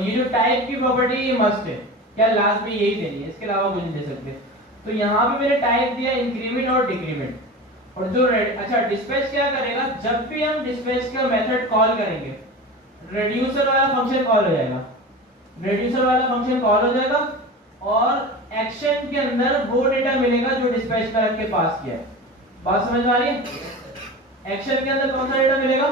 ये जो टाइप की प्रॉपर्टी ये मस्ट है, क्या लास्ट में यही देनी है, इसके अलावा कुछ नहीं दे सकते। तो यहाँ पे मैंने टाइप दिया इंक्रीमेंट और डिक्रीमेंट। और जो अच्छा डिस्पैच क्या करेगा, जब भी हम डिस्पैच का मेथड कॉल करेंगे रेड्यूसर वाला फंक्शन कॉल हो जाएगा, रेड्यूसर वाला फंक्शन कॉल हो जाएगा और एक्शन के अंदर वो डेटा मिलेगा जो डिस्पैच में रख के पास किया है। बात समझ में आ रही है? एक्शन के अंदर कौन सा डेटा मिलेगा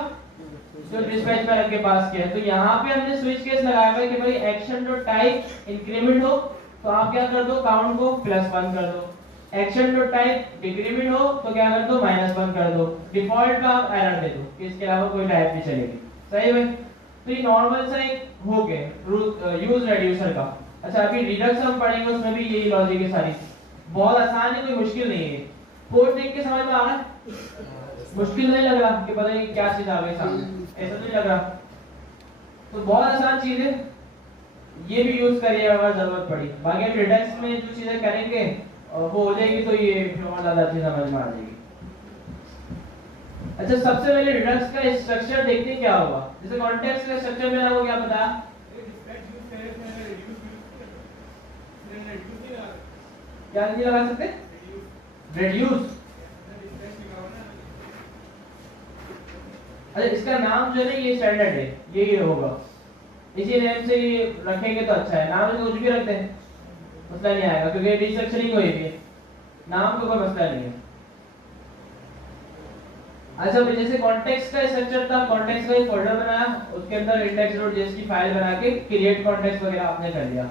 जो डिस्पैच में रख के पास किया है। तो यहाँ पे हमने स्विच केस लगाया है कि भाई एक्शन डॉट टाइप इंक्रीमेंट हो तो आप क्या कर दो, काउंट को +1 कर दो। एक्शन डॉट टाइप डिक्रीमेंट हो तो क्या कर दो, -1 कर दो। डिफॉल्ट का आप एरर दे दो, इसके अलावा कोई टाइप नहीं चलेगी। सही है? तो ये नॉर्मल सा एक हो गया यूज रेड्यूसर का। अच्छा अभी रिडक्स हम पढ़ेंगे, उसमें भी यही लॉजिक है सारी। बहुत आसान है, कोई मुश्किल नहीं है। कोड देख के समझ में आ रहा है? मुश्किल नहीं लग रहा कि पता नहीं क्या चीज आ गई सामने, ऐसा नहीं लग रहा। तो बहुत आसान चीज है, ये भी यूज करिए अगर जरूरत पड़ी। बाकी हम रिडक्स में जो चीजें करेंगे वो हो जाएगी तो ये और ज्यादा अच्छी समझ में आ जाएगी। अच्छा सबसे पहले रिडक्स का स्ट्रक्चर देखते हैं क्या होगा। जैसे कॉन्टेक्स्ट का स्ट्रक्चर में आपको क्या पता, क्या नहीं लगा सकते, रेड्यूस। अच्छा इसका नाम जो है ना ये स्टैंडर्ड है, यही होगा, इसी नेम से ये रखेंगे तो अच्छा है। नाम कुछ भी रखते हैं मसला नहीं आएगा क्योंकि रिस्ट्रक्चरिंग हुई है, नाम का कोई मसला नहीं है। अच्छा जैसे कॉन्टेक्स्ट का स्ट्रक्चर था, कॉन्टेक्स्ट का एक फोल्डर बनाया, उसके अंदर index.js की फाइल बना के क्रिएट कॉन्टेक्स्ट वगैरह आपने कर लिया।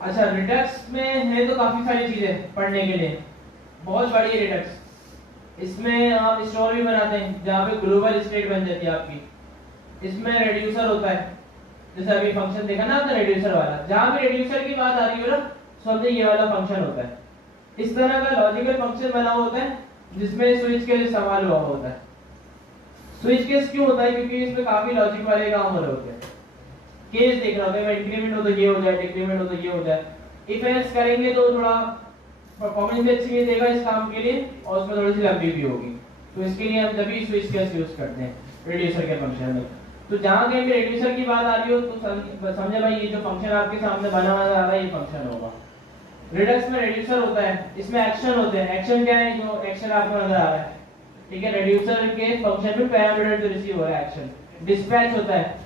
अच्छा रिडक्स में है तो काफी सारी चीजें पढ़ने के लिए, बहुत बड़ी है रिडक्स। इसमें आप स्टोर भी बनाते हैं जहाँ पे ग्लोबल स्टेट बन जाती है आपकी। इसमें रेड्यूसर होता है, जैसे अभी फंक्शन देखा ना आपने रेड्यूसर वाला, जहाँ भी रेड्यूसर की बात आ रही है ना समझे ये वाला फंक्शन होता है। इस तरह का लॉजिकल फंक्शन बना होता है जिसमें स्विच केस इस्तेमाल हुआ होता है। स्विच केस क्यों होता है, क्योंकि इसमें काफी लॉजिक वाले काम हो रहे होते हैं। केस देख रहा होता है, इंक्रीमेंट हो तो ये हो जाए, डिक्रीमेंट हो तो ये हो जाए। इफ एल्स करेंगे तो थोड़ा परफॉर्मेंस भी अच्छी देगा इस काम के लिए और उसमें थोड़ी सी लंबी भी होगी। तो इसके लिए हम जब भी स्विच केस यूज करते हैं रेड्यूसर के फंक्शन में। तो जहां कहीं भी रेड्यूसर की बात आ रही हो तो समझे भाई ये जो फंक्शन आपके सामने बना हुआ आ रहा है ये फंक्शन होगा। रिडक्स में रेड्यूसर होता है, इसमें एक्शन होते हैं। एक्शन क्या है, जो एक्शन आपको नजर आ रहा है, ठीक है। रेड्यूसर के फंक्शन में पैरामीटर जो रिसीव हो रहा है एक्शन। डिस्पैच होता है।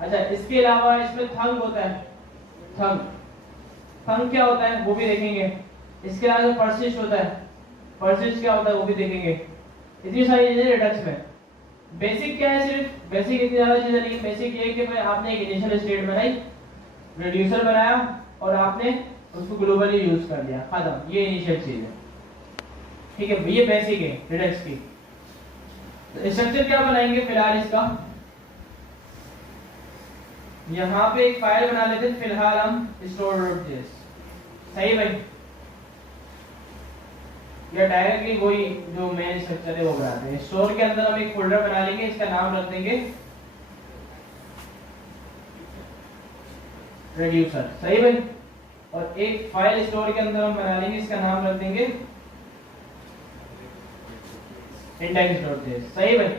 अच्छा इसके अलावा इसमें थंब होता है। थंब क्या होता है वो भी देखेंगे। इसके अलावा परसिस्ट होता है, परसिस्ट क्या होता है वो भी देखेंगे। इतनी सारी चीजें रिडक्स में। बेसिक क्या है, सिर्फ बेसिक इतनी ज्यादा चीजें नहीं। बेसिक ये कि भाई आपने एक इनिशियल स्टेट बनाई, रेड्यूसर बनाया और आपने उसको ग्लोबली यूज कर दिया, खत्म। ये इनिशियल चीज है, ठीक है। ये बेसिक है रिडक्स की। तो स्ट्रक्चर क्या बनाएंगे फिलहाल इसका, यहाँ पे एक फाइल बना लेते हैं फिलहाल हम store.js। सही भाई, या डायरेक्टली वही जो मेन स्ट्रक्चर है वो बनाते हैं। स्टोर के अंदर हम एक फोल्डर बना लेंगे, इसका नाम रख देंगे रेड्यूसर। सही भाई, और एक फाइल स्टोर के अंदर हम बना लेंगे, इसका नाम रख देंगे index.js। सही भाई।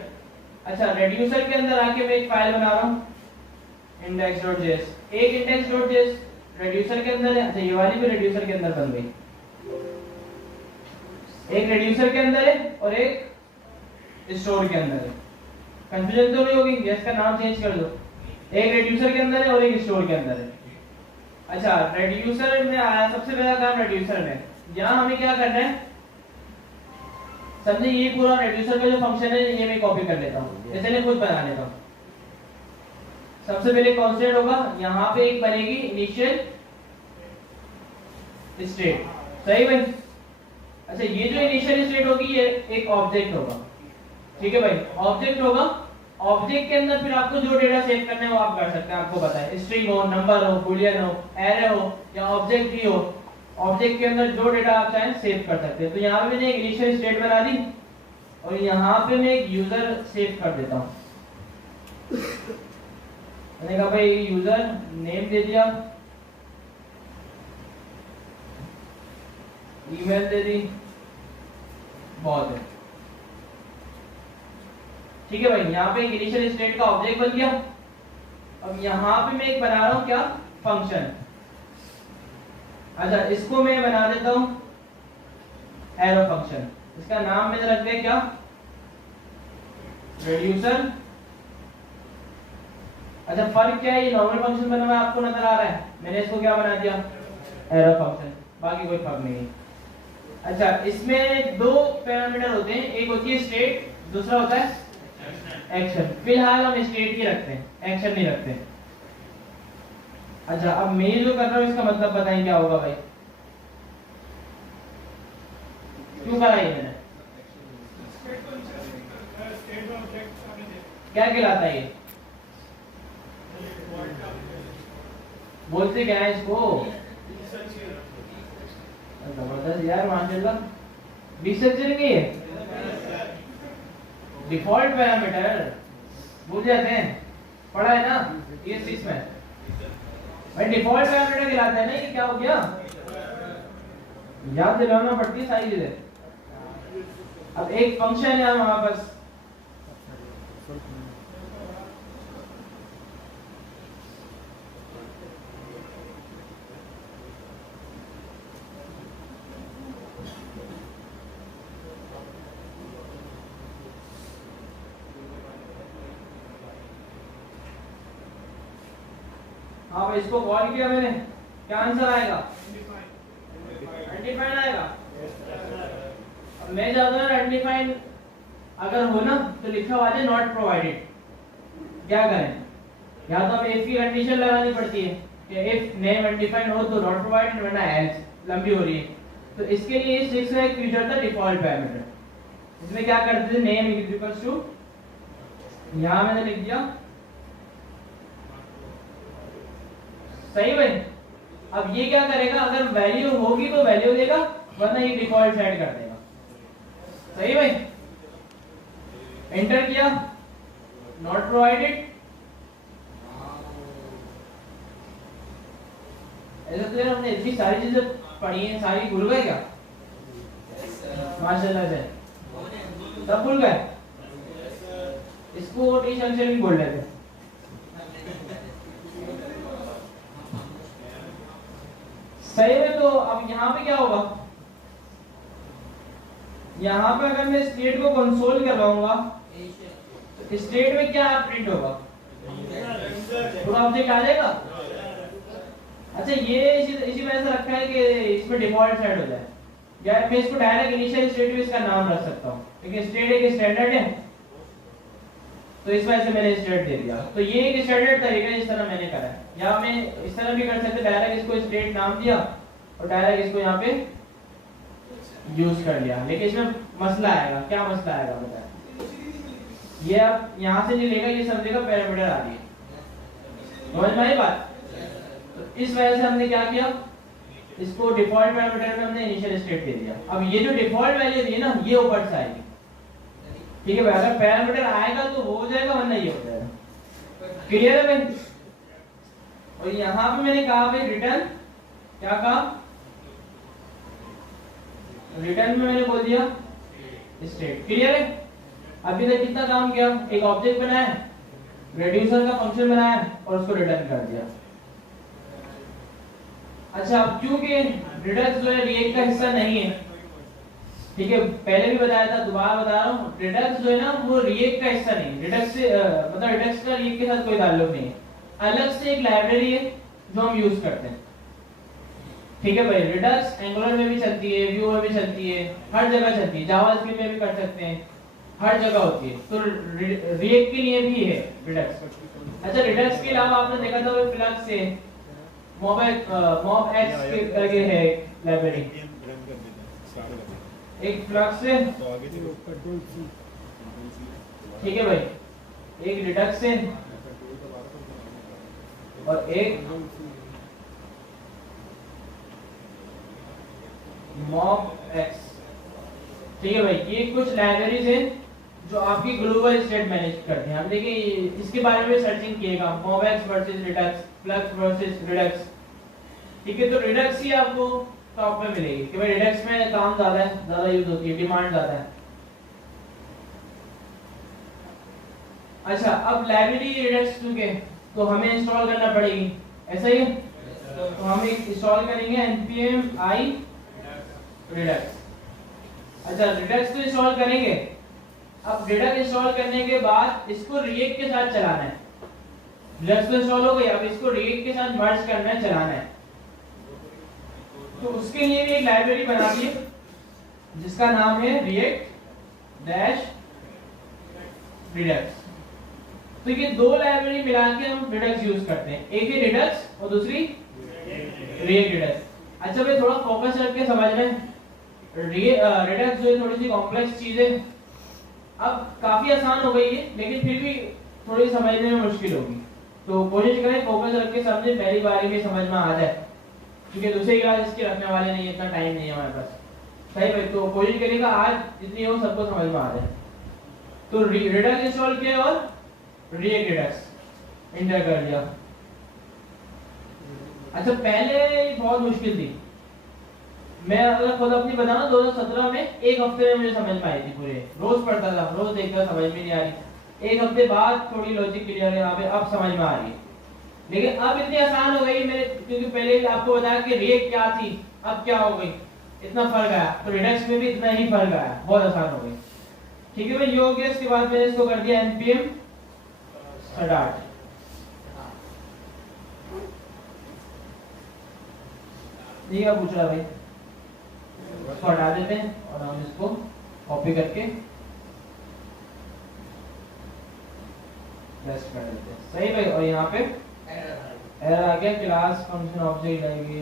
अच्छा रेड्यूसर के अंदर आके मैं एक फाइल बना रहा हूँ index.js। एक index.js रेड्यूसर के अंदर है। अच्छा ये वाली भी रेड्यूसर के अंदर बन गई, एक रेड्यूसर के अंदर है और एक स्टोर के अंदर है। कंफ्यूजन तो नहीं होगी, जैस का नाम चेंज कर दो। एक रेड्यूसर के अंदर है और एक स्टोर के अंदर है। अच्छा रेड्यूसर में आया, सबसे पहला काम रेड्यूसर में, यहाँ हमें क्या करना है, समझे ये पूरा रेड्यूसर का जो फंक्शन है ये मैं कॉपी कर लेता हूँ, जैसे मैं खुद बना लेता हूँ। सबसे पहले कॉन्स्टेंट होगा, यहाँ पे एक बनेगी इनिशियल स्टेट। सही भाई। अच्छा ये जो इनिशियल स्टेट होगी ये एक ऑब्जेक्ट होगा, ठीक है भाई। ऑब्जेक्ट होगा, ऑब्जेक्ट के अंदर फिर आपको जो डेटा सेव करना है वो आप कर सकते हैं। आपको पता है स्ट्रिंग हो, नंबर हो, बूलियन हो, एरे हो या ऑब्जेक्ट ही हो, ऑब्जेक्ट के अंदर जो डेटा आप चाहें सेव कर सकते हैं। तो यहाँ पे मैंने एक इनिशियल स्टेट बना दी और यहाँ पे मैं एक यूजर सेव कर देता हूँ। मैंने कहा भाई यूजर नेम दे दिया, ईमेल दे दी, बहुत है, ठीक है भाई। यहाँ पे एक इनिशियल स्टेट का ऑब्जेक्ट बन गया यहाँ पे मैं एक बना रहा हूँ क्या, फंक्शन। अच्छा, इसको मैं बना देता हूँ एरो फंक्शन। इसका नाम मैंने रख दिया क्या, रेड्यूसर। अच्छा, फर्क क्या है, ये नॉर्मल फंक्शन बना हुआ आपको नजर आ रहा है, मैंने इसको क्या बना दिया, एरो फंक्शन, बाकी कोई फर्क नहीं है। अच्छा, इसमें दो पैरामीटर होते हैं, एक होती है स्टेट, दूसरा होता है एक्शन। फिलहाल हम स्टेट ही रखते हैं, एक्शन नहीं रखते। अच्छा, अब मैं जो कर रहा हूँ इसका मतलब बताएं क्या होगा भाई, क्यों कराई मैंने, क्या कहलाता है ये, बोलते क्या है इसको, जबरदस्त यार माशाल्लाह, रिसर्चर की है, डिफॉल्ट पैरामीटर भूल जाते हैं, पढ़ा है ना ये चीज में भाई, डिफॉल्ट पैरामीटर कहलाता है ना, ये क्या हो गया, याद दिलाना पड़ती है सारी चीजें। अब एक फंक्शन है हमारे पास, हाँ भाई, इसको कॉल किया मैंने, क्या आंसर आएगा, अनडिफाइंड आएगा। अब मैं चाहता हूँ अनडिफाइंड अगर हो ना तो लिखा हुआ है नॉट प्रोवाइडेड, क्या करें, या तो हमें इफ की कंडीशन लगानी पड़ती है कि इफ नेम अनडिफाइंड हो तो नॉट प्रोवाइडेड, वरना एल्स, लंबी हो रही है। तो इसके लिए इस सिक्स में एक फीचर था डिफॉल्ट पैरामीटर, इसमें क्या करते थे, नेम इक्वल्स टू, यहां मैंने लिख दिया, सही भाई। अब ये क्या करेगा, अगर वैल्यू होगी तो वैल्यू देगा, वरना ये डिफॉल्ट सेट कर देगा, सही भाई। एंटर किया, नॉट प्रोवाइडेड, ऐसा तो हमने इतनी सारी चीजें पढ़ी हैं, सारी भूल गए क्या, माशाल्लाह से सब भूल गए, इसको टी सेंसर भी बोल रहे थे। सही है, तो अब यहाँ पे क्या होगा, यहाँ पे अगर मैं स्टेट को कंसोल करवाऊंगा तो स्टेट में क्या प्रिंट होगा, पूरा ऑब्जेक्ट आ जाएगा। अच्छा, ये इसी वजह से रखा है कि इसमें डिफॉल्ट सेट हो जाए, या मैं इसको डायरेक्ट इनिशियल स्टेट भी इसका नाम रख सकता हूँ, क्योंकि स्टेट एक स्टैंडर्ड है, तो इस वजह से मैंने स्टेट दे दिया। तो ये एक स्टैंडर्ड तरीका है, इस तरह मैंने करा है, या मैं इस तरह भी कर सकते, डायरेक्ट इसको स्टेट नाम दिया और डायरेक्ट इसको यहाँ पे यूज कर लिया। लेकिन इसमें मसला आएगा, क्या मसला आएगा बताए, ये अब यहाँ से नहीं लेगा, ये समझेगा पैरामीटर आ रही है, समझ में आई बात। तो इस वजह से हमने क्या किया, इसको डिफॉल्ट पैरामीटर में हमने इनिशियल स्टेट दे दिया। अब ये जो डिफॉल्ट वैल्यू दी है ना, ये ऊपर से आएगी, ठीक है भाई, अगर पैरामीटर आएगा तो वो हो जाएगा, वरना ये हो जाएगा, क्लियर है भाई। और यहाँ पे मैंने कहा भाई रिटर्न, क्या कहा, रिटर्न में मैंने बोल दिया स्टेट, क्लियर है। अभी तक कितना काम किया, एक ऑब्जेक्ट बनाया, रेड्यूसर का फंक्शन बनाया और उसको रिटर्न कर दिया। अच्छा, अब क्योंकि रिडक्स जो है रिएक्ट का हिस्सा नहीं है, ठीक है, पहले भी बताया था, दोबारा बता रहा हूँ, रिडक्स जो है ना वो रिएक्ट का हिस्सा नहीं, रिडक्स से मतलब रिडक्स का रिएक्ट के साथ कोई ताल्लुक नहीं है, अलग से एक लाइब्रेरी है जो हम यूज करते हैं, ठीक है भाई। रिडक्स एंगुलर में भी चलती है, व्यू में भी चलती है, हर जगह चलती है, जावास्क्रिप्ट में भी कर सकते हैं, हर जगह होती है, तो रिएक्ट के लिए भी है रिडक्स। अच्छा, रिडक्स के अलावा आपने देखा था वो फ्लक्स है, मॉब एक्स करके है लाइब्रेरी, एक फ्लक्स है, ठीक है भाई, एक रिडक्स है और एक मॉब एक्स, ठीक है भाई। ये कुछ लाइब्रेरीज हैं जो आपकी ग्लोबल स्टेट मैनेज करते हैं। हम देखिए इसके बारे में सर्चिंग किएगा, MobX versus Redux, Flux versus Redux, ठीक है। तो रिडक्स ही आपको टॉप में मिलेगी कि भाई रिडक्स में काम ज्यादा है, ज्यादा यूज होती है, डिमांड ज्यादा है। अच्छा, अब लाइब्रेरी रिडक्स 2 के तो हमें इंस्टॉल करना पड़ेगी, ऐसा ही है। तो हम इंस्टॉल करेंगे npm i redux। अच्छा redux तो इंस्टॉल करेंगे। अब redux इंस्टॉल करने के बाद इसको react के साथ चलाना है। redux तो इंस्टॉल हो गई, अब इसको react के साथ मर्ज करना है, चलाना है। तो उसके लिए भी एक लाइब्रेरी बना दी है जिसका नाम है react redux। तो ये दो लाइब्रेरी मिला के हम redux यूज करते हैं, एक है redux और दूसरी react redux। अच्छा भाई थोड़ा फोकस करके समझ रहे हैं, redux जो है थोड़ी सी कॉम्प्लेक्स चीज है। अब काफी आसान हो गई है लेकिन फिर भी थोड़ी समझने में मुश्किल होगी, तो कोशिश करें फोकस रख के समझें, पहली बारी में समझ में आ जाए, क्योंकि दूसरी क्लास इसकी रखने वाले नहीं, इतना टाइम नहीं है हमारे पास। सही भाई, तो कोशिश करिएगा आज जितनी हो सबको समझ में आ जाए। तो redux इंस्टॉल किया और react redux इंटर कर दिया। अच्छा पहले बहुत मुश्किल थी, मैं अगर खुद अपनी बताऊं 2017 में एक हफ्ते में मुझे समझ में आई थी पूरे, रोज पढ़ता था, रोज देखता, समझ में नहीं आ रही। एक हफ्ते बाद थोड़ी लॉजिक क्लियर है यहाँ पे, अब समझ में आ रही है। लेकिन अब इतनी आसान हो गई मेरे, क्योंकि पहले आपको बताया कि react क्या थी, अब क्या हो गई, इतना फर्क आया। तो redux में भी इतना ही फर्क आया, बहुत आसान हो गई। ठीक है भाई, ये हो गया। इसके बाद मैंने इसको कर दिया npm start। ये क्या पूछ रहा भाई, इसको हटा देते हैं और हम इसको कॉपी करके पेस्ट कर देते हैं। सही भाई, और यहाँ पे एरर आ गया, क्लास फंक्शन ऑब्जेक्ट आएगी,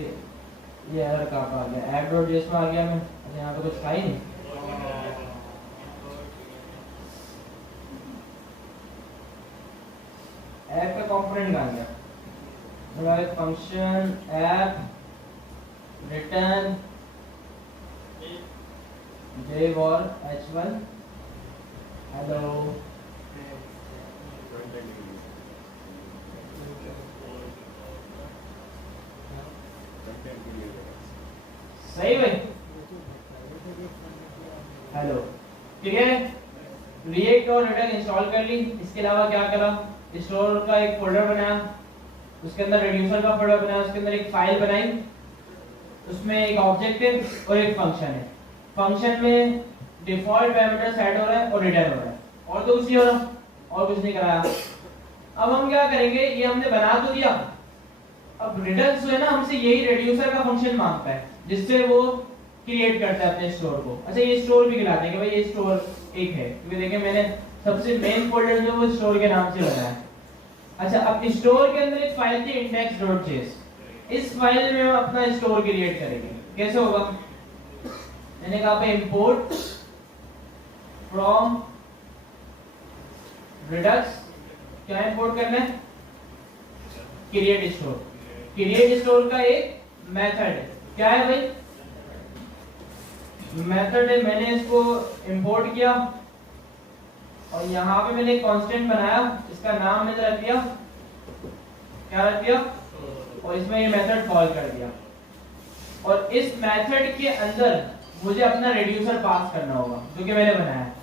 ये एरर कहाँ आ गया, app.js में आ गया। मैं अच्छा यहाँ पे कुछ था ही नहीं, ऐप का कंपोनेंट कहाँ गया, मतलब फंक्शन ऐप रिटर्न j और h1 हेलो। सही भाई, हेलो। ठीक है, react और redux इंस्टॉल कर ली। इसके अलावा क्या करा, स्टोर का एक फोल्डर बनाया, उसके अंदर reducer का फोल्डर बनाया, उसके अंदर एक फाइल बनाई, उसमें एक ऑब्जेक्ट है और एक फंक्शन है। फंक्शन में डिफॉल्ट पैरामीटर सेट हो रहा है और रिटर्न हो रहा है, और तो कुछ नहीं हो रहा, और कुछ नहीं कराया। अब हम क्या करेंगे, ये हमने बना तो दिया, अब redux जो है ना हमसे यही reducer का फंक्शन मांगता है जिससे वो क्रिएट करता है अपने स्टोर को। अच्छा ये स्टोर भी खिलाते हैं कि भाई ये स्टोर एक है, क्योंकि देखिए मैंने सबसे मेन फोल्डर जो वो स्टोर के नाम से बनाया। अच्छा अब स्टोर के अंदर एक फाइल थी index.js, इस फाइल में हम अपना स्टोर क्रिएट करेंगे। कैसे होगा, मैंने कहा पे इंपोर्ट फ्रॉम redux, क्या इंपोर्ट करना है, क्रिएट स्टोर। क्रिएट स्टोर का एक मेथड है, क्या है भाई, मेथड है। मैंने इसको इंपोर्ट किया और यहाँ पे मैंने एक कांस्टेंट बनाया, इसका नाम मैंने रख दिया, क्या रख दिया, और इसमें ये मेथड कॉल कर दिया। और इस मेथड के अंदर मुझे अपना रेड्यूसर पास करना होगा जो कि मैंने बनाया है।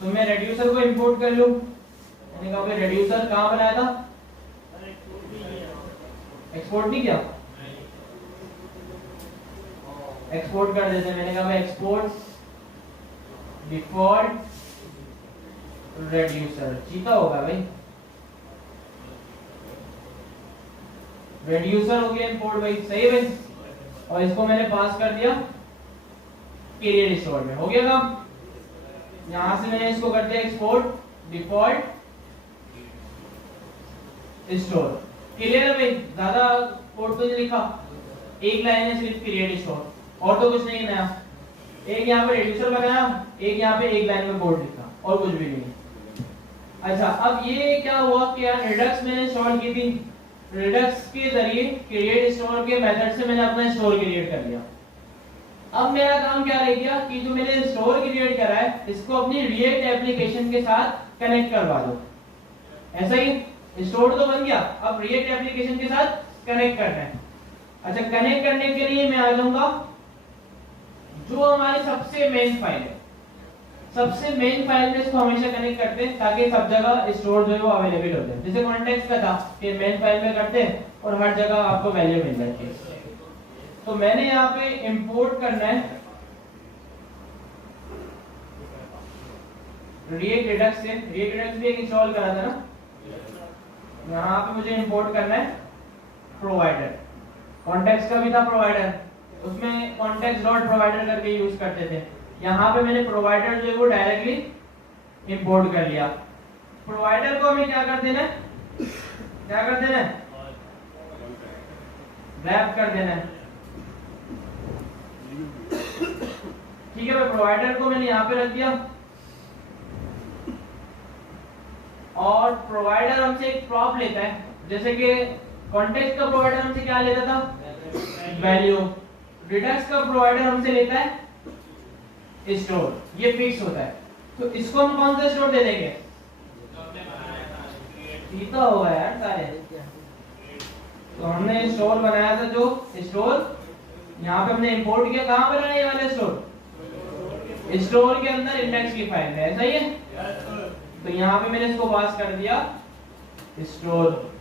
तो मैं रेड्यूसर को इंपोर्ट कर लूं, मैंने कहा भाई रेड्यूसर कहाँ बनाया था, एक्सपोर्ट नहीं किया, एक्सपोर्ट कर देते। मैंने कहा भाई एक्सपोर्ट डिफॉल्ट रेड्यूसर, चीता होगा भाई, रेड्यूसर हो गया इंपोर्ट भाई, सही है भाई। और इसको मैंने पास कर दिया क्रिएट स्टोर में, हो गया काम। यहां से मैंने इसको कर दिया एक्सपोर्ट डिफॉल्ट स्टोर, क्लियर है भाई, ज्यादा कोड तो नहीं लिखा, एक लाइन है सिर्फ क्रिएट स्टोर, और तो कुछ नहीं नया। एक यहाँ पे रेड्यूसर बनाया, एक यहाँ पे एक लाइन में कोड लिखा, और कुछ भी नहीं। अच्छा अब ये क्या हुआ कि यार redux मैंने इंस्टॉल की थी, redux के जरिए क्रिएट स्टोर के मेथड से मैंने अपना स्टोर क्रिएट कर लिया। अब मेरा काम क्या रह गया कि जो मैंने स्टोर क्रिएट करा है इसको अपनी रिएक्ट एप्लीकेशन के साथ कनेक्ट करवा दो। ऐसा ही स्टोर तो बन गया, अब रिएक्ट एप्लीकेशन के साथ कनेक्ट करना है। अच्छा कनेक्ट करने के लिए मैं आ जाऊंगा जो हमारी सबसे मेन फाइल है, सबसे मेन फाइल में इसको हमेशा कनेक्ट करते हैं ताकि सब जगह स्टोर जो है वो अवेलेबल होते हैं। जैसे कॉन्टेक्स्ट का था कि मेन फाइल में करते हैं और हर जगह आपको वैल्यू मिल जाती है। तो मैंने यहाँ पे इंपोर्ट करना है रिएक्ट रिडक्स से। रिएक्ट रिडक्स भी एक इंस्टॉल करा था ना, यहाँ पे मुझे इंपोर्ट करना है प्रोवाइडर। कॉन्टेक्स्ट का भी था प्रोवाइडर, उसमें कॉन्टेक्स्ट डॉट प्रोवाइडर करके यूज करते थे। यहाँ पे मैंने प्रोवाइडर जो है वो डायरेक्टली इंपोर्ट कर लिया। प्रोवाइडर को हमें क्या कर देना है, क्या कर देना है, रैप कर देना है। ठीक है, मैं प्रोवाइडर को मैंने यहाँ पे रख दिया और प्रोवाइडर हमसे एक प्रॉप लेता है। जैसे कि कॉन्टेक्स्ट का प्रोवाइडर हमसे क्या लेता था, वैल्यू। रिडक्स का प्रोवाइडर हमसे लेता है स्टोर, ये फिक्स होता है। तो इसको हम कौन सा स्टोर दे देंगे, सीधा होगा यार सारे। तो हमने स्टोर बनाया था, जो स्टोर यहाँ पे हमने इंपोर्ट किया, कहाँ बनाया ये वाला स्टोर, स्टोर के अंदर इंडेक्स की फाइल है, ऐसा ही है। तो यहाँ पे मैंने इसको पास कर दिया स्टोर।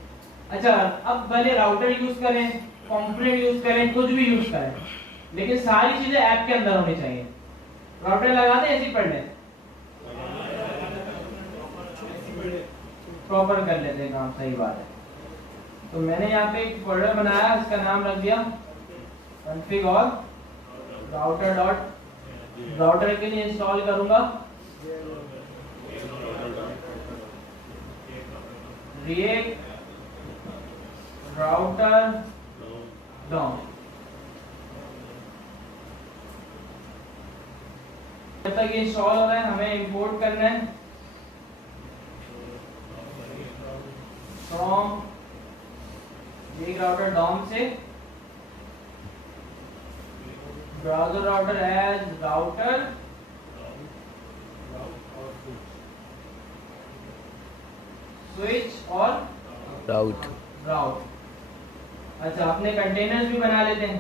अच्छा, अब भले राउटर यूज करें, कंपोनेंट यूज करें, कुछ भी यूज करें, लेकिन सारी चीजें ऐप के अंदर होनी चाहिए। राउटर लगा दे, ऐसे ही पढ़ ले, प्रॉपर कर लेते हैं काम, सही बात है। तो मैंने यहाँ पे एक फोल्डर बनाया, इसका नाम रख दिया config और राउटर डॉट। राउटर के लिए इंस्टॉल करूंगा रिएक्ट राउटर डॉम। जब तक ये इंस्टॉल हो रहा है हमें इंपोर्ट करना है फ्रॉम रिएक्ट राउटर डॉम से browser router as router switch और राउट। अच्छा, अपने कंटेनर्स भी बना लेते हैं।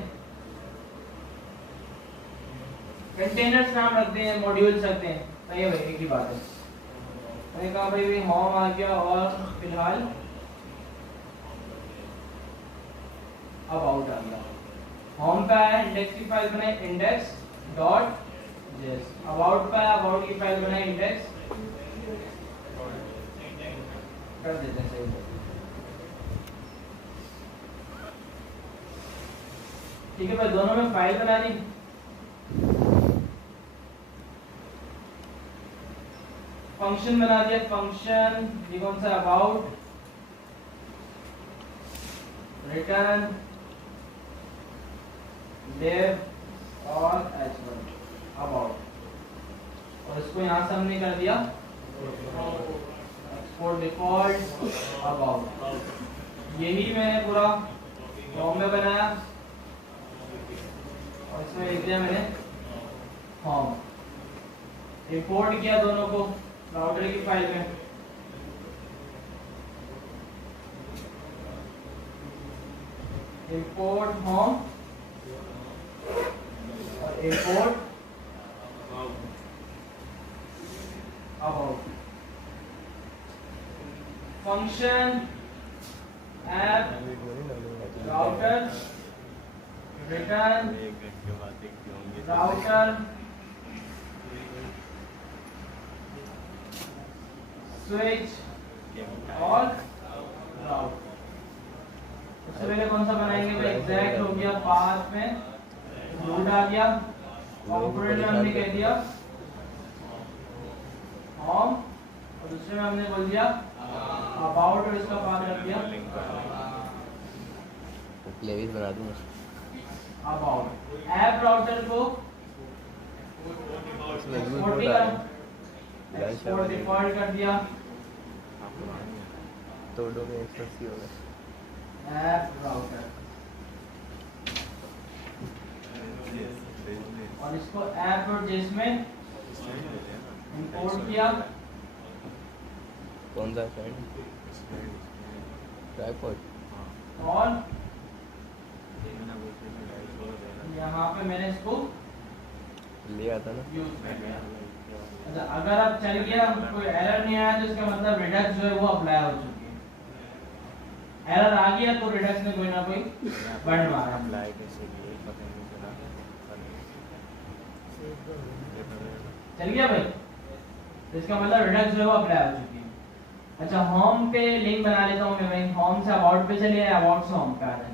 कंटेनर्स नाम रखते हैं, मॉड्यूल्स रखते हैं, सही है भाई, एक ही बात है। मैंने कहा भाई होम आ गया और फिलहाल अबाउट आ गया। होम पे आया, इंडेक्स की फाइल बनाई इंडेक्स डॉट जेएस। अबाउट पे आया, अबाउट की फाइल बनाई इंडेक्स कर देते हैं, सही। ठीक है भाई, दोनों में फाइल बना दी। फंक्शन बना दिया, फंक्शन ये कौन सा, अबाउट रिटर्न लेव और h1 अबाउट। और इसको यहां से हमने कर दिया एक्सपोर्ट डिफॉल्ट अबाउट। यही मैंने पूरा फॉर्म में बनाया और इसमें लिख दिया मैंने होम। इंपोर्ट किया दोनों को राउटर की फाइल में। इंपोर्ट होम और import about. Function app router return router switch और राउट। सबसे पहले कौन सा बनाएंगे भाई, एग्जैक्ट हो गया, पाथ में रूट आ गया, कंपोनेंट में हमने कह दिया होम और दूसरे में हमने बोल दिया अबाउट और इसका पाथ रख दिया प्लेलिस्ट बना दूंगा। अबाउट। ऐप राउटर को एक्सपोर्ट डिफॉल्ट कर दिया, तो दो में एक्सप्रेस होगा ऐप राउटर। और इसको ऐप और जेएस में इंपोर्ट किया। कौन सा फ्रेंड ट्राइपॉड। और यहाँ पे मैंने इसको लिया था ना, यूज कर लिया। अच्छा अगर अब चल गया कोई एरर नहीं आया तो इसका मतलब रिडक्स जो है वो अप्लाई हो चुकी है। एरर आ गया तो रिडक्स ने कोई ना कोई बटन मारा। अप्लाई कैसे किए पता नहीं चला। चल गया भाई, तो इसका मतलब रिडक्स जो है वो अप्लाई हो चुकी है। अच्छा होम पे लिंक बना लेता हूँ मैं, होम से अबाउट पे चलिए, अबाउट से होम पे आ जाए।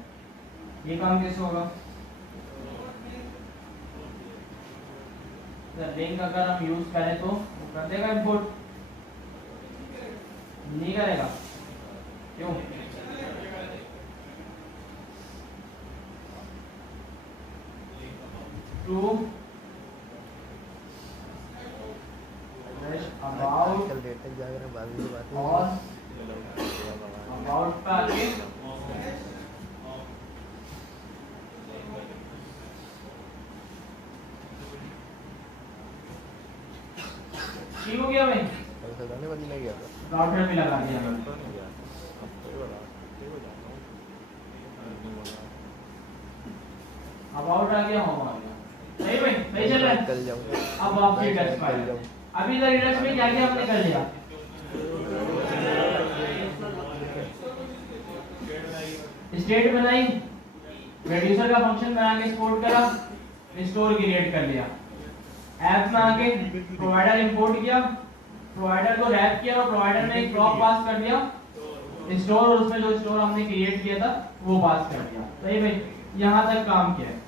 ये काम कैसे होगा? लिंक अगर हम यूज करें तो वो कर देगा इंपोर्ट, नहीं करेगा क्यों? टू अबाउट कल देर तक जाकर बाद में बात और अबाउट पे आके ठीक हो गया भाई। कल सजाने वाली नहीं गया था। डॉट भी लगा दिया कल तो नहीं गया अब तो ये वाला ये हो जाता हूँ अबाउट आ गया, होम आ गया। सही भाई, सही चल रहा है। कल जाऊँगा। अब आप रिडक्स फाइल अभी तक रिडक्स में क्या क्या हमने कर लिया? स्टेट बनाई, रेड्यूसर का फंक्शन बना के एक्सपोर्ट करा, स्टोर क्रिएट कर लिया, ऐप में आके प्रोवाइडर इंपोर्ट किया, प्रोवाइडर को रैप किया और प्रोवाइडर में एक प्रॉप पास कर दिया, स्टोर और उसमें जो स्टोर हमने क्रिएट किया था वो पास कर दिया। सही भाई, यहाँ तक काम किया है।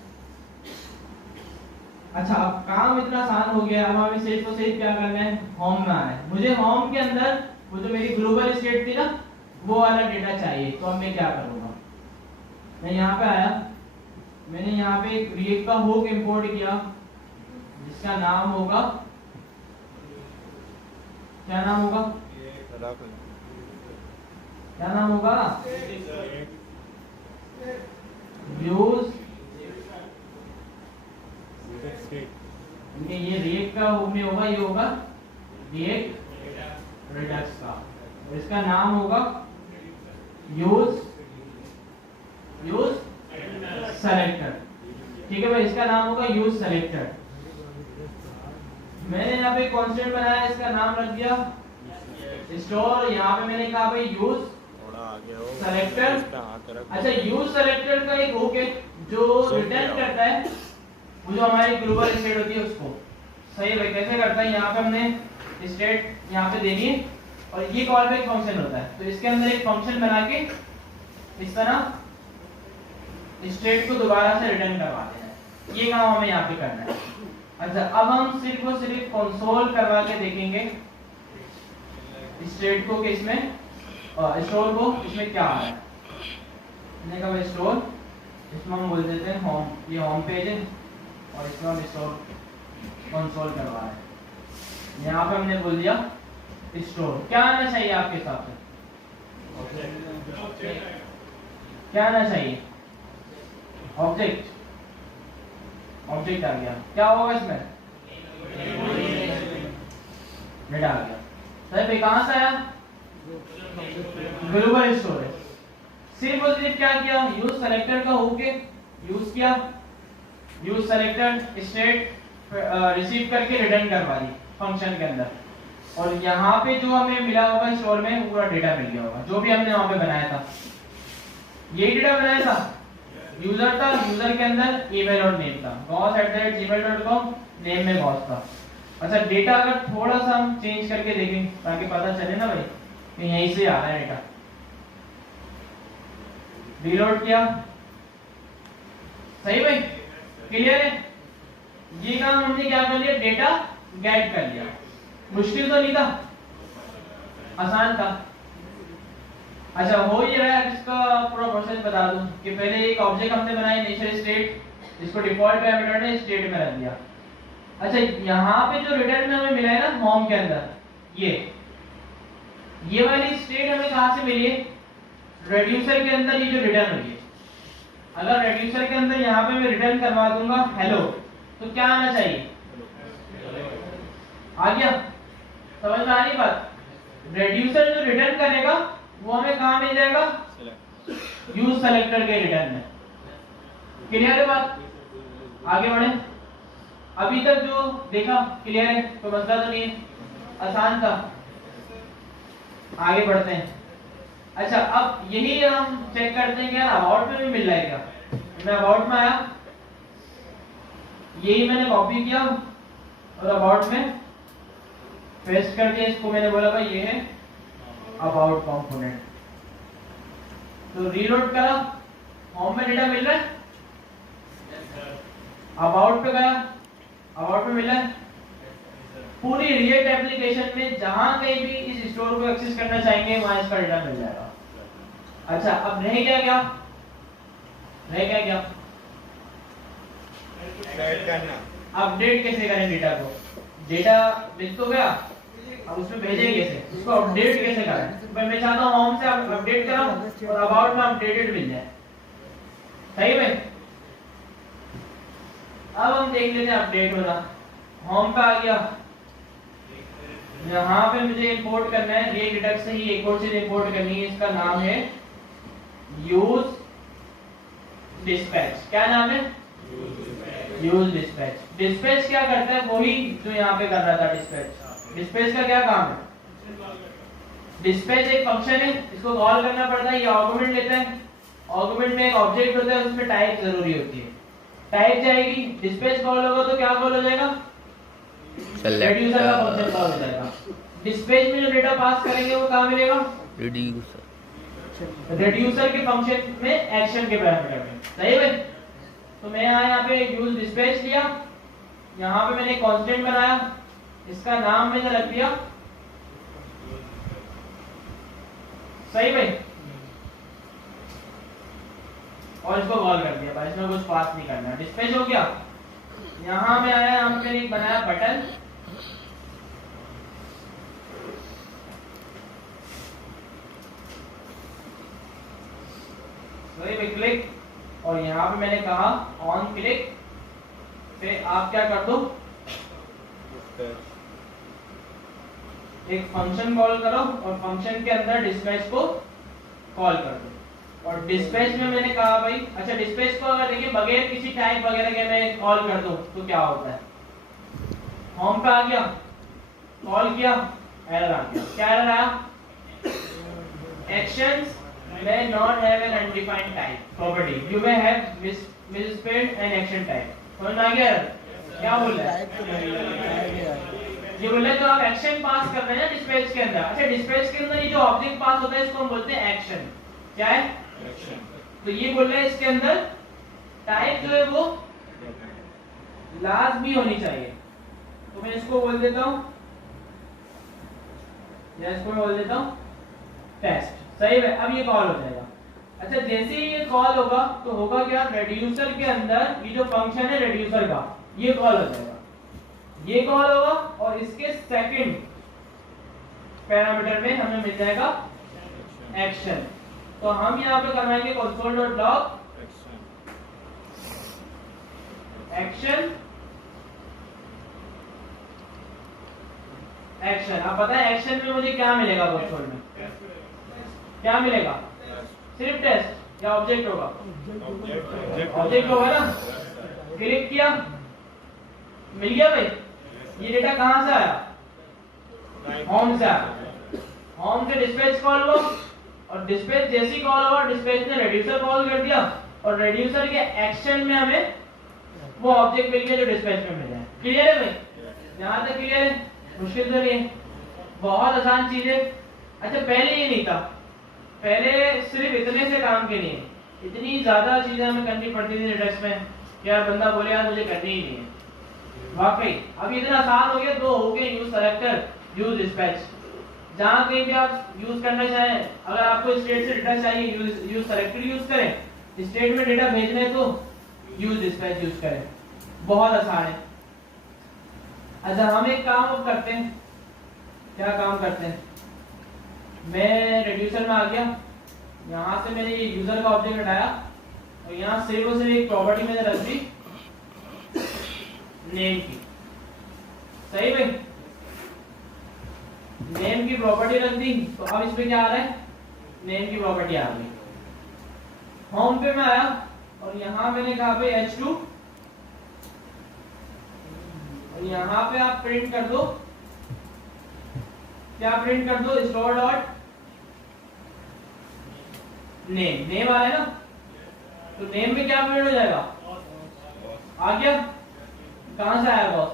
अच्छा अब काम इतना आसान हो गया, अब हमें सिर्फ और सिर्फ क्या करना है, होम में आना है। मुझे होम के अंदर वो जो मेरी ग्लोबल स्टेट थी ना वो वाला डेटा चाहिए, तो अब मैं क्या करूंगा? मैं यहाँ पे आया, मैंने यहाँ पे एक रिएक्ट का हुक इंपोर्ट किया जिसका नाम होगा, क्या नाम होगा? क्या नाम होगा? व्यूज। ये रिएक्ट का हुक में होगा, ये होगा रिएक्ट रिडक्स का, और इसका नाम होगा यूज सेलेक्टर। ठीक है भाई, इसका नाम होगा यूज सेलेक्टर। मैंने यहाँ पे कांस्टेंट बनाया, इसका नाम रख दिया स्टोर। यहाँ पे मैंने कहा भाई यूज सेलेक्टर। अच्छा यूज सेलेक्टर का एक हुक है जो रिटर्न करता है वो जो हमारी ग्लोबल स्टेट होती है उसको। सही भाई, कैसे करता है? यहाँ पे हमने स्टेट यहाँ पे देनी है और ये कॉलबैक फंक्शन होता है, तो इसके अंदर एक फंक्शन बना के इस तरह स्टेट को दोबारा से रिटर्न करवाते हैं। ये काम हमें यहाँ पे करना है। अच्छा अब हम सिर्फ और सिर्फ कंसोल करवा के देखेंगे स्टेट को कि इसमें स्टोर को इसमें क्या आ रहा है। मैंने कहा स्टोर, इसमें हम बोल देते हैं होम, ये होम पेज है और इसमें हम स्टोर कंसोल करवा रहे हैं। यहाँ पे हमने बोल दिया स्टोर। क्या आना चाहिए आपके हिसाब से? क्या आना चाहिए? ऑब्जेक्ट। ऑब्जेक्ट आ गया, क्या होगा इसमें? डेटा आ गया। सही, कहां से आया? ग्लोबल स्टोर है। सिर्फ और सिर्फ क्या किया? यूज सेलेक्टर का हुक यूज किया, यूज सेलेक्टर स्टेट रिसीव करके रिटर्न करवा दी फंक्शन के अंदर, और यहाँ पे जो हमें मिला होगा स्टोर में पूरा डेटा मिल गया होगा जो भी हमने वहां पे बनाया था। यही डेटा बनाया था, यूजर था, यूजर के अंदर ईमेल और नेम था, gauss@gmail.com, नेम में गॉस था। अच्छा डेटा अगर थोड़ा सा हम चेंज करके देखें ताकि पता चले ना भाई कि यहीं से आ रहा है डेटा। रीलोड किया, सही भाई, क्लियर है? ये काम हमने क्या कर लिया, डेटा गेट कर लिया। मुश्किल तो नहीं था, आसान था। अच्छा हो ये रहा है, इसका पूरा प्रोसेस बता दूं कि पहले एक ऑब्जेक्ट हमने बनाया इनिशियल स्टेट, जिसको डिफॉल्ट पैरामीटर ने स्टेट में रख दिया। अच्छा यहाँ पे जो रिटर्न में हमें मिला है ना होम के अंदर, ये वाली स्टेट हमें कहां से मिली है? रेड्यूसर के अंदर ये जो रिटर्न हुई है। अगर रेड्यूसर के अंदर यहाँ पे मैं रिटर्न करवा दूंगा हेलो, तो क्या आना चाहिए? आ गया? समझ में आ रही बात? रेड्यूसर जो रिटर्न करेगा वो हमें कहां मिल जाएगा? यूज सेलेक्टर के रिटर्न में। क्लियर है बात? आगे बढ़े। अभी तक जो देखा क्लियर है, कोई मसला तो नहीं है, आसान था। आगे बढ़ते हैं। अच्छा, अब यही हम चेक करते हैं कि यार अबाउट में भी मिल रहा है क्या। मैं अबाउट में आया, यही मैंने कॉपी किया और अबाउट में पेस्ट कर दिया। इसको मैंने बोला भाई ये है अबाउट कंपोनेंट, तो रीलोड करा, होम में डेटा मिल रहा है, अबाउट पे गया, अबाउट में मिला है। पूरी रिएक्ट एप्लीकेशन में जहां कहीं भी इस स्टोर को एक्सेस करना चाहेंगे वहां इसका डेटा मिल जाएगा। अच्छा, अब रह गया क्या, रह गया क्या, अपडेट कैसे करें डेटा को। डेटा लिख तो गया, अब उसमें भेजे कैसे, उसको अपडेट कैसे करें। मैं चाहता हूँ होम से अपडेट कराऊं और अबाउट में अपडेटेड मिल जाए, सही में। अब हम देख लेते हैं अपडेट होना। होम पे आ गया, यहाँ पे मुझे इंपोर्ट करना है, रिएक्ट डिटेक्ट से ही एक और चीज इंपोर्ट करनी है, इसका नाम है यूज डिस्पैच। क्या नाम है, यूज डिस्पैच। डिस्पैच क्या करता है, वही जो यहाँ पे कर रहा था डिस्पैच। डिस्पैच का क्या काम है, डिस्पैच एक फंक्शन है, इसको कॉल करना पड़ता है, ये आर्गुमेंट लेता है, आर्गुमेंट में एक ऑब्जेक्ट होता है, उसमें टाइप जरूरी होती है, टाइप जाएगी, डिस्पैच कॉल होगा तो क्या कॉल हो जाएगा, रेड्यूसर का फंक्शन कॉल हो जाएगा। डिस्पैच में जो डेटा पास करेंगे वो कहाँ मिलेगा, रिड्यूसर, रेड्यूसर के फंक्शन में एक्शन के पैरामीटर में, सही है। तो मैं यहाँ पे यूज डिस्पैच लिया, यहाँ पे मैंने कांस्टेंट बनाया, इसका नाम मैंने रख दिया, सही भाई, और इसको कॉल कर दिया, भाई इसमें कुछ पास नहीं करना, डिस्पैच हो गया। यहाँ पे आया, यहाँ पे एक बनाया बटन, सही भाई, क्लिक, और यहाँ पे मैंने कहा ऑन क्लिक पे आप क्या कर दो, एक फंक्शन कॉल करो और फंक्शन के अंदर डिस्पैच को कॉल कर दो। और डिस्पैच में मैंने कहा भाई, अच्छा डिस्पैच को अगर देखिए बगैर किसी टाइप वगैरह के मैं कॉल कर दूं तो क्या होता है, होम पे आ गया, कॉल किया, एरर आ गया। क्या एरर आया, actions may not have an undefined type property, you may have misspelled an action type। समझ में आ गया, क्या बोल रहा है, ये बोल रहा है जो आप एक्शन पास कर रहे हैं डिस्पैच के अंदर। अच्छा, डिस्पैच के अंदर ये जो ऑब्जेक्ट पास होता है इसको हम बोलते हैं एक्शन। क्या है, एक्शन। तो ये बोल रहे हैं इसके अंदर टाइप जो है वो लाजमी होनी चाहिए, तो मैं इसको बोल देता हूं, या इसको मैं बोल देता हूं टेस्ट, सही है। अब ये कॉल हो जाएगा। अच्छा, जैसे ही ये कॉल होगा तो होगा क्या, रेड्यूसर के अंदर ये जो फंक्शन है रेड्यूसर का, ये कॉल हो जाएगा, ये कॉल होगा और इसके सेकंड पैरामीटर में हमें मिल जाएगा एक्शन। तो हम यहाँ पे करवाएंगे console.log एक्शन, एक्शन। अब पता है एक्शन में मुझे क्या मिलेगा, कंसोल में क्या मिलेगा, सिर्फ टेस्ट या ऑब्जेक्ट होगा, ऑब्जेक्ट होगा ना। क्लिक किया, मिल गया भाई। ये डेटा कहां से आया, होम से आया, होम से डिस्पैच कॉल हुआ और डिस्पैच जैसी कॉल हुआ डिस्पैच ने रेड्यूसर कॉल कर दिया और रेड्यूसर के एक्शन में हमें वो ऑब्जेक्ट मिल गया जो डिस्पैच में मिला है। क्लियर है भाई, यहां तक क्लियर है, मुश्किल तो नहीं है, बहुत आसान चीज है। अच्छा, पहले ये नहीं था, पहले सिर्फ इतने से काम के लिए इतनी ज्यादा चीजें हमें करनी पड़ती थी डिटेक्ट में, यार बंदा बोले यार मुझे करनी ही नहीं है। वाकई अब इतना आसान हो गया, दो हो गए, यूज सेलेक्टर, यूज डिस्पैच। जहां कहीं भी आप यूज करना चाहें, अगर आपको स्टेट से डेटा चाहिए यूज सेलेक्टर यूज करें, स्टेट में डेटा भेजना है तो यूज डिस्पैच यूज करें, बहुत आसान है। अच्छा, हम एक काम अब करते हैं, क्या काम करते हैं, मैं रेड्यूसर में आ गया, यहाँ से मैंने ये यूजर का ऑब्जेक्ट हटाया और यहाँ सिर्फ और सिर्फ एक प्रॉपर्टी मैंने रख दी नेम की, सही भाई, नेम की प्रॉपर्टी रख दी। तो अब इसमें क्या आ रहा है, नेम की प्रॉपर्टी आ गई। होम पे मैं आया और यहाँ मैंने कहा भाई h2 और यहाँ पे आप प्रिंट कर दो, क्या प्रिंट कर दो, स्टोर डॉट नेम, नेम आ रहा है ना, तो नेम में क्या प्रिंट हो जाएगा, आ गया, कहां से आया बॉस,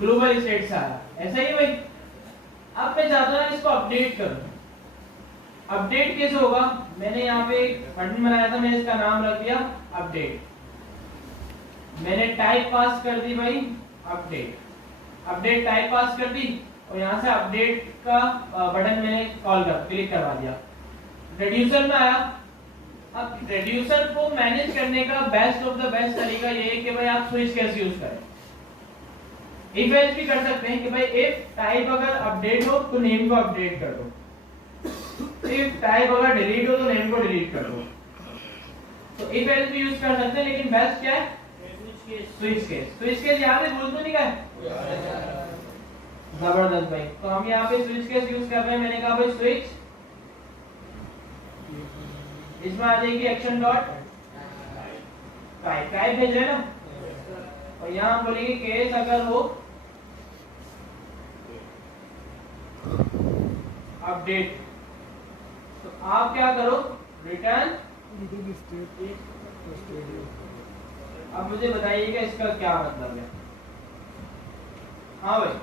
ग्लोबल स्टेट से आया, ऐसा ही भाई। अब मैं चाहता हूं इसको अपडेट करूं, अपडेट कैसे होगा, मैंने यहाँ पे एक बटन बनाया था, मैंने इसका नाम रख दिया अपडेट, मैंने टाइप पास कर दी भाई अपडेट, अपडेट टाइप पास कर दी और यहाँ से अपडेट का बटन मैंने क्लिक करवा दिया, रेड्यूसर में आया। अब रेड्यूसर को मैनेज करने का बेस्ट ऑफ द बेस्ट तरीका ये है कि भाई आप स्विच केस यूज करें, इफ एल्स भी कर सकते हैं कि भाई इफ टाइप अगर अपडेट हो तो नेम को अपडेट कर दो, इफ टाइप अगर डिलीट हो तो नेम को डिलीट कर दो, तो इफ एल्स भी यूज कर सकते हैं, लेकिन बेस्ट क्या है, स्विच केस। स्विच केस यहाँ पे भूल तो नहीं गए, जबरदस्त भाई। तो हम यहाँ पे स्विच केस यूज कर रहे हैं, मैंने कहा भाई स्विच, इसमें आ जाएगी एक्शन डॉट टाइप, टाइप भेज रहे हैं ना, और यहाँ हम बोलेंगे केस अगर हो अपडेट, तो आप क्या करो, रिटर्न। अब मुझे बताइएगा इसका क्या मतलब है, हाँ भाई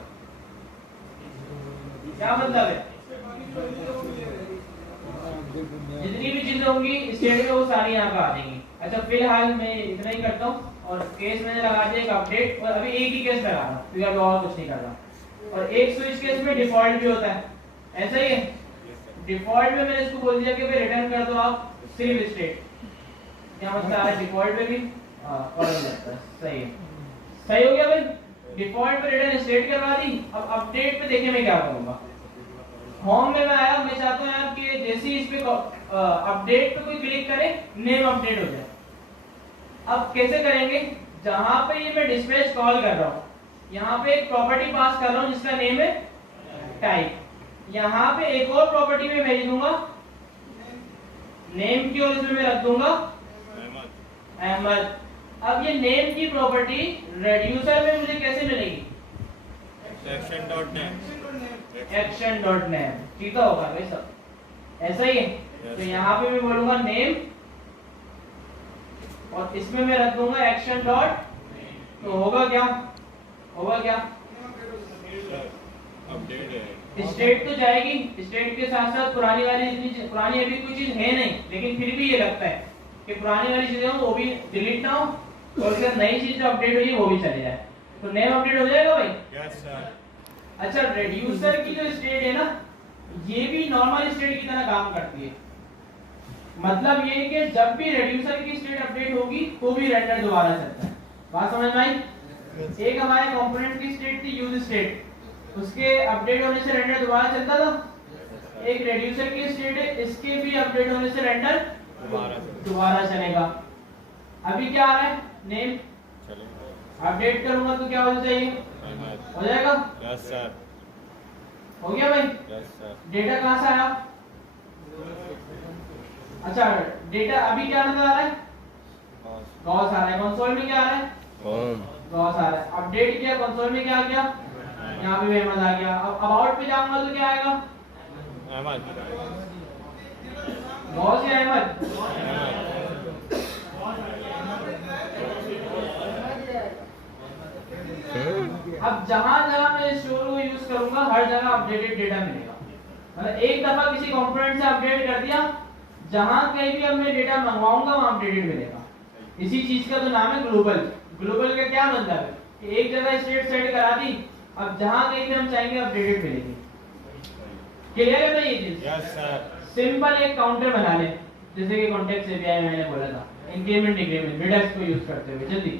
क्या मतलब है, जितनी भी चीजें होंगी स्टेट में वो सारी यहाँ पे आ जाएंगी। अच्छा फिलहाल मैं इतना ही करता हूँ, और केस मैंने लगा दिया एक अपडेट, और अभी एक ही केस लगा रहा हूँ क्योंकि अभी और कुछ नहीं कर रहा, और एक स्विच केस में डिफॉल्ट भी होता है, ऐसा ही है, डिफॉल्ट में मैंने इसको बोल दिया कि भाई रिटर्न कर दो आप सिर्फ स्टेट, क्या मतलब आ रहा है डिफॉल्ट में भी कॉलम लगता है, सही है, सही हो गया भाई। डिफॉल्ट पे रिटर्न स्टेट करवा दी, अब अपडेट पे देखिए मैं क्या करूंगा, होम में मैं आया, मैं चाहता हूं यार कि जैसे ही इस पे अपडेट पे कोई क्लिक करे नेम अपडेट हो जाए। अब कैसे करेंगे, जहां पे ये मैं डिस्पैच कॉल कर रहा हूं, यहाँ पे एक प्रॉपर्टी पास कर रहा हूं जिसका नेम है टाइप, यहाँ पे एक और प्रॉपर्टी में भेज दूंगा नेम की, और इसमें मैं रख दूंगा अहमद। अब ये नेम की प्रॉपर्टी रेड्यूसर में मुझे कैसे मिलेगी, action dot name, action dot name, सीधा होगा भाई सब, ऐसा ही है। तो यहाँ पे मैं बोलूंगा नेम, और इसमें मैं रख दूंगा एक्शन डॉट, तो होगा क्या, होगा क्या, अपडेट है, स्टेट तो जाएगी, स्टेट के साथ साथ पुरानी वाली, इतनी पुरानी अभी कोई चीज है नहीं, लेकिन फिर भी ये लगता है कि पुरानी वाली चीजें हो वो भी डिलीट ना हो, और फिर नई चीज जो अपडेट हुई है वो भी चले जाए, तो नेम अपडेट हो जाएगा भाई। Yes sir. अच्छा रेड्यूसर की जो स्टेट है ना, ये भी नॉर्मल स्टेट की तरह काम करती है, मतलब ये है कि जब भी रेड्यूसर की स्टेट अपडेट होगी तो भी रेंडर दोबारा चलता है, बात समझ में आई। एक हमारे कंपोनेंट की स्टेट थी यूज स्टेट, उसके अपडेट होने से रेंडर दोबारा चलता था, एक रेड्यूसर की स्टेट है, इसके भी अपडेट होने से रेंडर दोबारा चलेगा। अभी क्या आ रहा है, नेम अपडेट करूंगा तो क्या होना चाहिए, हो जाएगा, यस सर, हो गया भाई। Yes sir. डेटा कहां से आया, अच्छा डेटा अभी क्या नजर आ रहा है, गॉस आ रहा है, कंसोल में क्या आ रहा है, गॉस आ रहा है, अपडेट किया कंसोल में क्या आ गया, यहाँ पे अहमद आ गया। अब अबाउट पे जाऊंगा तो क्या आएगा, अहमद, गॉस या अहमद, अब जहां जहां मैं स्टोर को यूज करूंगा हर जगह अपडेटेड डेटा मिलेगा, मतलब एक दफा किसी कंपोनेंट से अपडेट कर दिया, जहां कहीं भी अब मैं डेटा मंगवाऊंगा वहां अपडेटेड मिलेगा। इसी चीज का तो नाम है ग्लोबल। ग्लोबल का क्या मतलब है कि एक जगह स्टेट सेट करा दी, अब जहां कहीं भी हम चाहेंगे अपडेटेड मिलेगी। क्लियर है ना ये चीज, यस सर। सिंपल एक काउंटर बना ले, जैसे कि कॉन्टेक्स्ट एपीआई में मैंने बोला था, इंक्रीमेंट डिक्रीमेंट रिडक्स को यूज करते हुए, जल्दी